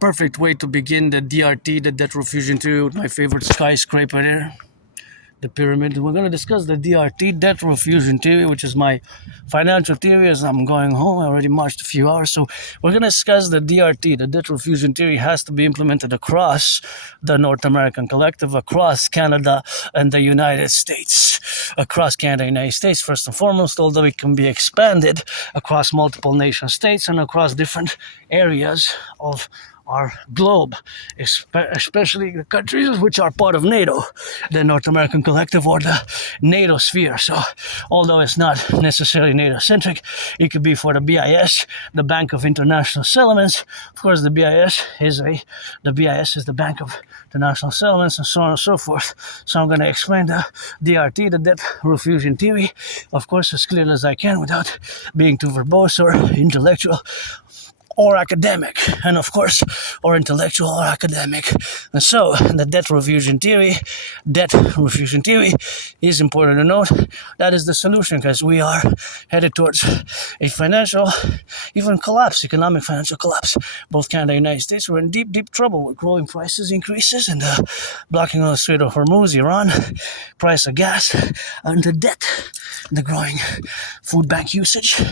perfect way to begin the DRT, the debt refusion theory, with my favorite skyscraper there, the pyramid. We're going to discuss the DRT, debt refusion theory, which is my financial theory as I'm going home. I already marched a few hours. So we're going to discuss the DRT, the debt refusion theory has to be implemented across the North American Collective, across Canada and the United States. Across Canada and the United States, first and foremost, although it can be expanded across multiple nation states and across different areas of our globe, especially the countries which are part of NATO, the North American Collective or the NATO sphere. So although it's not necessarily NATO-centric, it could be for the BIS, the Bank of International Settlements. Of course, the BIS is the Bank of International Settlements, and so on and so forth. So I'm going to explain the DRT, the debt refusion theory, of course, as clearly as I can without being too verbose or intellectual or academic, and of course, or intellectual or academic. And so, the debt refusion theory is important to note. That is the solution, because we are headed towards a financial, even collapse, economic financial collapse. Both Canada and the United States were in deep, deep trouble with growing prices increases and the blocking of the Strait of Hormuz, Iran, price of gas, and the debt, the growing food bag usage,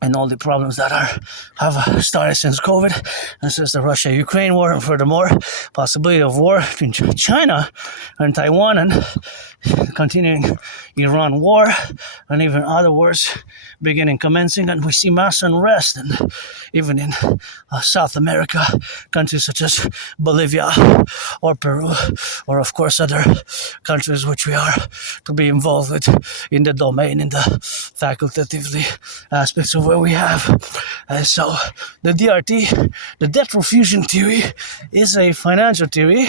and all the problems that have started since COVID and since the Russia-Ukraine war, and furthermore, possibility of war between China and Taiwan, and continuing Iran war, and even other wars commencing, and we see mass unrest, and even in South America, countries such as Bolivia or Peru, or of course other countries which we are to be involved with in the domain, in the facultatively aspects of where we have. So the DRT, the debt refusion theory, is a financial theory,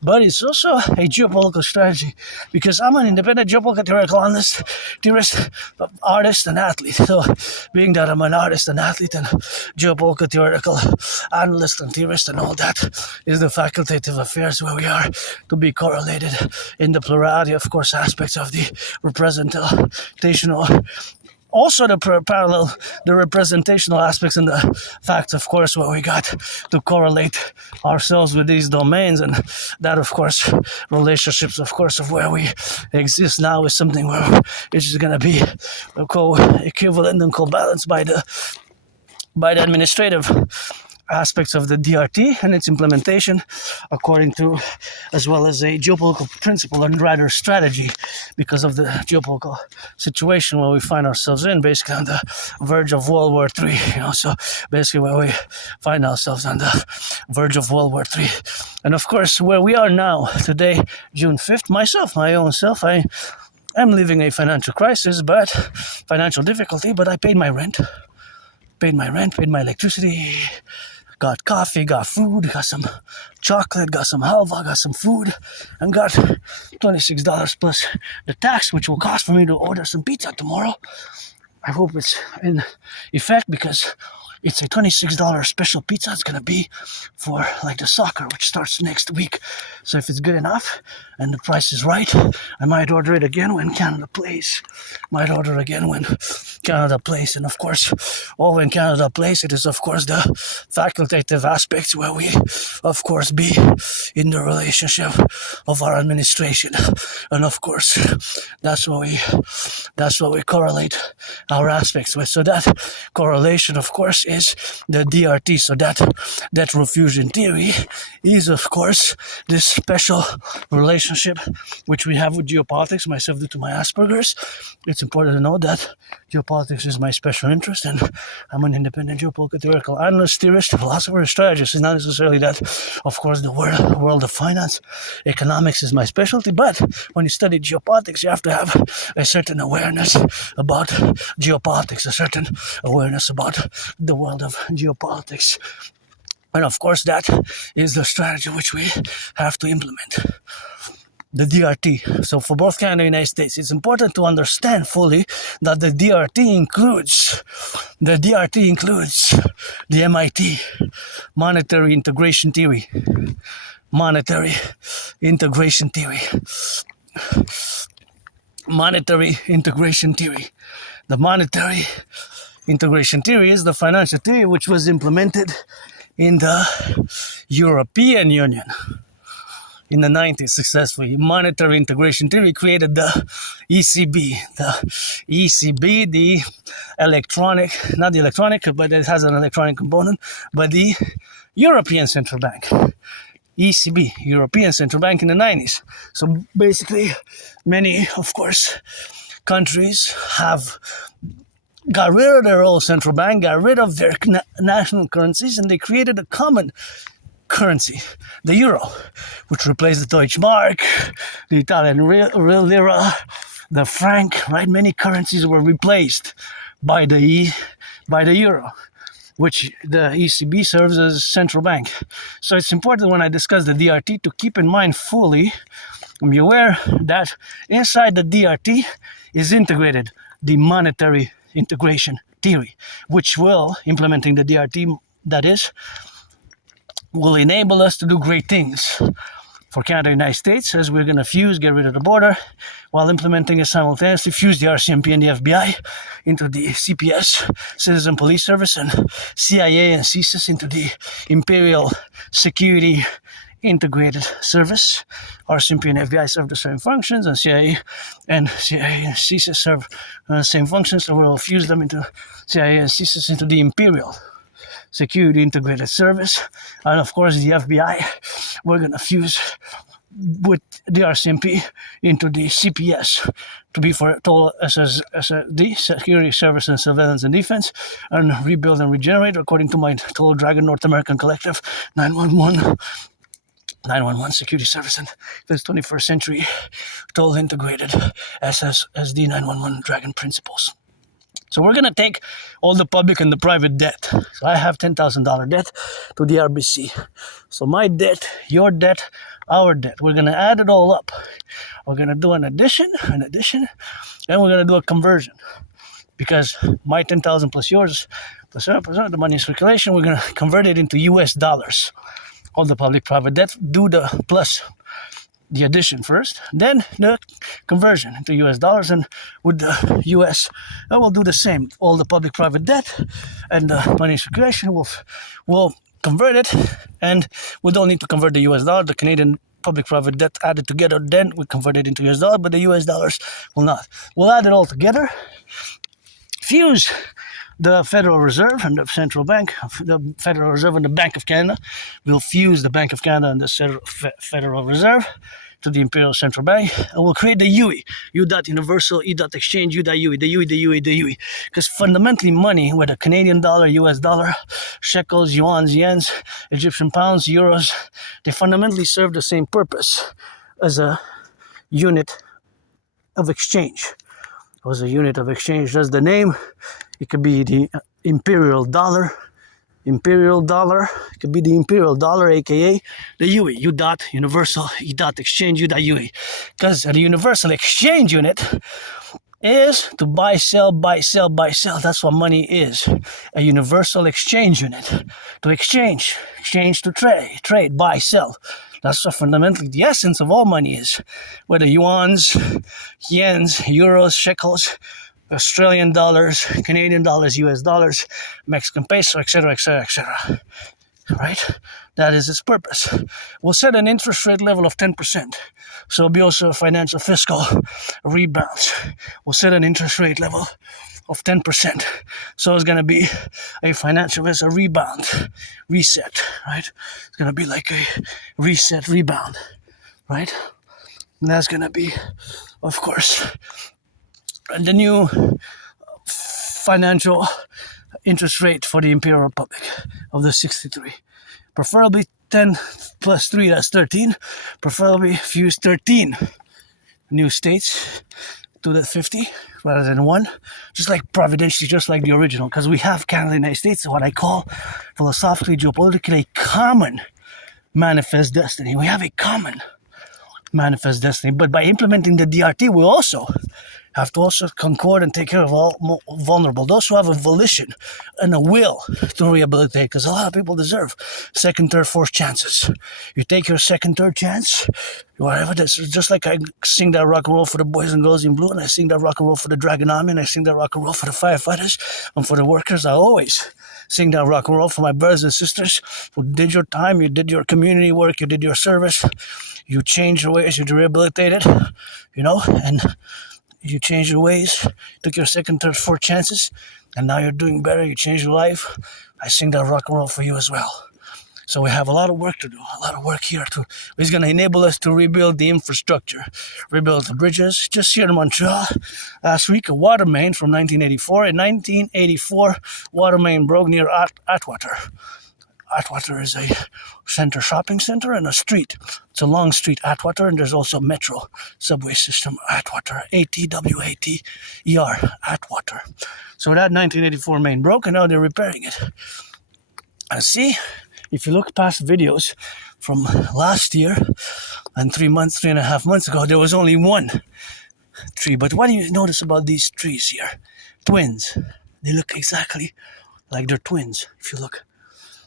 but it's also a geopolitical strategy, because I'm an independent geopolitical theoretical analyst, theorist, artist, and athlete. So being that I'm an artist and athlete and geopolitical theoretical analyst and theorist and all that is the facultative affairs where we are to be correlated in the plurality, of course, aspects of the representational, also the representational aspects, and the facts, of course, where we got to correlate ourselves with these domains, and that, of course, relationships, of course, of where we exist now is something where it's just going to be co-equivalent and co-balanced by the administrative aspects of the DRT and its implementation according to, as well as a geopolitical principle and rather strategy, because of the geopolitical situation where we find ourselves in, basically on the verge of World War III, so basically where we find ourselves on the verge of World War III. And of course, where we are now, today, June 5th, my own self, I am living a financial crisis, financial difficulty, but I paid my rent, paid my electricity, got coffee, got food, got some chocolate, got some halva, got some food, and got $26 plus the tax, which will cost for me to order some pizza tomorrow. I hope it's in effect, because it's a $26 special pizza. It's going to be for like the soccer, which starts next week. So if it's good enough and the price is right, I might order it again when Canada plays. And of course, when Canada plays, it is of course the facultative aspects where we, of course, be in the relationship of our administration. And of course, that's what we correlate our aspects with. So that correlation, of course, is the DRT. So that refusion theory is, of course, this special relationship which we have with geopolitics, myself due to my Asperger's. It's important to know that geopolitics is my special interest, and I'm an independent geopolitical theoretical analyst, theorist, philosopher, strategist. It's not necessarily that, of course, the world of finance, economics is my specialty, but when you study geopolitics, you have to have a certain awareness about geopolitics, a certain awareness about the world of geopolitics. And of course, that is the strategy which we have to implement. The DRT. So for both Canada and the United States, it's important to understand fully that the DRT includes the MIT, monetary integration theory. Monetary integration theory. The monetary integration theory is the financial theory which was implemented in the European Union in the 90s successfully. Monetary integration theory created the ECB. The ECB, the electronic, not the electronic, but it has an electronic component, but the European Central Bank. ECB, European Central Bank in the 90s. So basically, many, of course, countries have got rid of their old central bank, got rid of their national currencies, and they created a common currency, the euro, which replaced the Deutsche Mark, the Italian real lira, the franc, right? Many currencies were replaced by the euro, which the ECB serves as central bank. So it's important when I discuss the DRT to keep in mind fully, and be aware that inside the DRT is integrated the monetary integration theory, which will, implementing the DRT, that is, will enable us to do great things for Canada and the United States, as we're going to fuse, get rid of the border, while implementing a simultaneously fuse the RCMP and the FBI into the CPS, Citizen Police Service, and CIA and CSIS into the Imperial Security Integrated Service. RCMP and FBI serve the same functions, and CIA and CSIS serve the same functions, so we'll fuse them into CIA and CSIS into the Imperial Security Integrated Service. And of course the FBI, we're going to fuse with the RCMP into the CPS to be for total SSD, Security Service and Surveillance and Defense, and rebuild and regenerate according to my Total Dragon North American Collective 911 Security Service and this 21st Century Total Integrated SSD 911 Dragon Principles. So we're going to take all the public and the private debt. So I have $10,000 debt to the RBC. So my debt, your debt, our debt. We're going to add it all up. We're going to do an addition, and we're going to do a conversion. Because my 10,000 plus yours, plus 7%, the money in circulation, we're going to convert it into US dollars. All the public-private debt, do the plus the addition first, then the conversion into US dollars, and with the US, we'll do the same. All the public-private debt and the money in circulation, we'll convert it, and we don't need to convert the US dollar. The Canadian public-private debt added together, then we convert it into US dollar, but the US dollars will not. We'll add it all together, fuse the Federal Reserve and the Central Bank, the Federal Reserve and the Bank of Canada. We'll fuse the Bank of Canada and the Federal Reserve to the Imperial Central Bank, and we'll create the UE, U.Universal, E.Exchange, U.UE, the UE. Because fundamentally money, whether Canadian dollar, US dollar, shekels, yuans, yens, Egyptian pounds, euros, they fundamentally serve the same purpose as a unit of exchange. As a unit of exchange, that's the name. It could be the imperial dollar. It could be the imperial dollar, aka the UE, U.Universal, E.Exchange, U.UE. Because the universal exchange unit is to buy, sell. That's what money is. A universal exchange unit. To exchange to trade, buy, sell. That's what fundamentally the essence of all money is. Whether yuans, yens, euros, shekels, Australian dollars, Canadian dollars, US dollars, Mexican peso, etc., right? That is its purpose. We'll set an interest rate level of 10%. So it'll be also a financial fiscal rebound. We'll set an interest rate level of 10%. So it's going to be a financial as a rebound, reset, right? It's going to be like a reset rebound, right? And that's going to be, of course, the new financial interest rate for the Imperial Republic of the 63. Preferably 10 plus 3, that's 13. Preferably fuse 13 new states to the 50 rather than one. Just like providentially, just like the original. Because we have Canada and the United States, what I call philosophically, geopolitically, a common manifest destiny. We have a common manifest destiny. But by implementing the DRT, we also have to also concord and take care of all vulnerable, those who have a volition and a will to rehabilitate, because a lot of people deserve second, third, fourth chances. You take your second, third chance, whatever. That's just like I sing that rock and roll for the boys and girls in blue, and I sing that rock and roll for the Dragon Army, and I sing that rock and roll for the firefighters and for the workers. I always sing that rock and roll for my brothers and sisters who did your time, you did your community work, you did your service, you changed your ways, you rehabilitated, and you changed your ways, took your second, third, fourth chances, and now you're doing better, you changed your life. I sing that rock and roll for you as well. So we have a lot of work to do, a lot of work here too. It's going to enable us to rebuild the infrastructure, rebuild the bridges. Just here in Montreal, last week, a water main from 1984. In 1984, water main broke near Atwater. Atwater is a shopping center and a street. It's a long street, Atwater, and there's also metro subway system, Atwater, Atwater, Atwater. So that 1984 main broke, and now they're repairing it. And see, if you look past videos from last year and 3.5 months ago, there was only one tree. But what do you notice about these trees here? Twins. They look exactly like they're twins, if you look.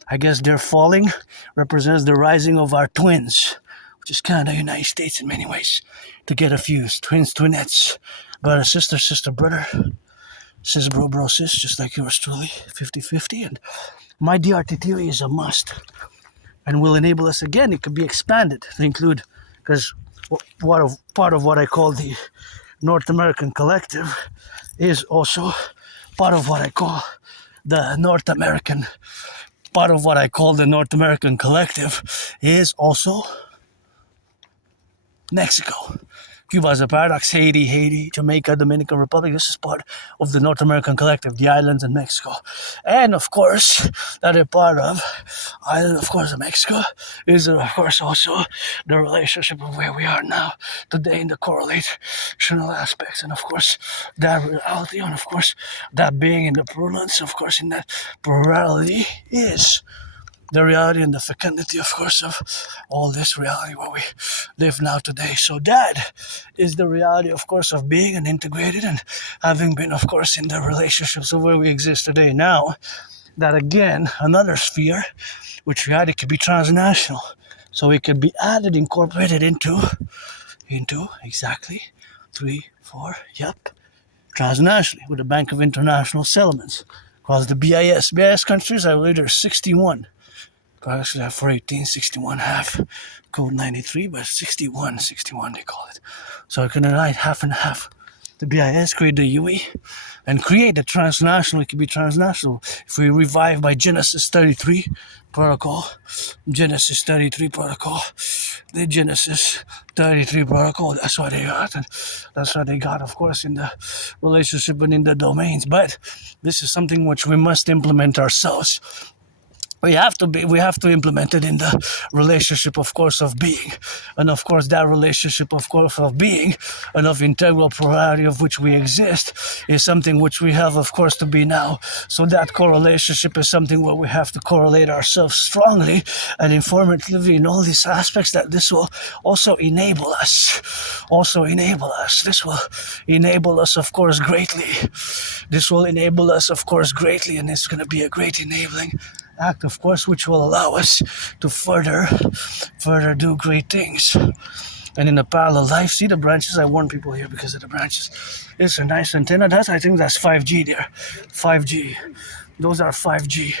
I guess their falling represents the rising of our twins, which is Canada, United States in many ways. To get a fuse, twins, twinettes, brother, sister, brother, sis, bro, sis, just like yours truly, 50-50. And my DRT theory is a must and will enable us, again, it could be expanded to include, because part of what I call the North American Collective is also part of what I call the North American Collective is also Mexico. Cuba is a paradox, Haiti, Jamaica, Dominican Republic. This is part of the North American Collective, the islands and Mexico. And of course, that is part of island, of course, of Mexico is, of course, also the relationship of where we are now today in the correlational aspects. And of course, that reality, and of course, that being in the prudence, of course, in that plurality is the reality and the fecundity, of course, of all this reality where we live now today. So that is the reality, of course, of being and integrated and having been, of course, in the relationships of where we exist today. Now, that again, another sphere, which reality could be transnational. So it could be added, incorporated into exactly 3, 4, transnationally with the Bank of International Settlements, called the BIS. BIS countries, I believe there's 61. Actually, I have 418, 61 half, code 93, but 61 they call it. So I can unite half and half. The BIS create the UE and create the transnational. It can be transnational. If we revive by Genesis 33 protocol, the Genesis 33 protocol, that's what they got. And that's what they got, of course, in the relationship and in the domains. But this is something which we must implement ourselves. We have to implement it in the relationship, of course, of being. And of course, that relationship, of course, of being and of integral plurality of which we exist is something which we have, of course, to be now. So that correlationship is something where we have to correlate ourselves strongly and informatively in all these aspects, that this will also enable us. This will enable us, of course, greatly. And it's going to be a great enabling act, of course, which will allow us to further do great things. And in the parallel life, see the branches, I warn people here because of the branches. It's a nice antenna. I think that's 5G there. 5G. Those are 5G.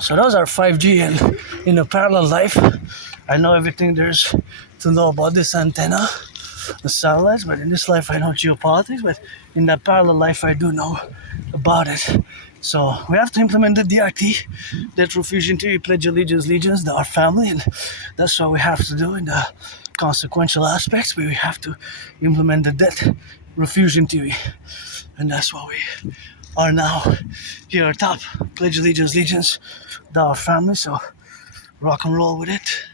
So those are 5G, and in a parallel life, I know everything there's to know about this antenna, the satellites, but in this life I know geopolitics, but in that parallel life I do know about it. So we have to implement the DRT, that Refusion theory, pledge allegiance, our family, and that's what we have to do in the consequential aspects, where we have to implement the debt Refusion theory. And that's what we are now here at top. Pledge allegiance, our family, so rock and roll with it.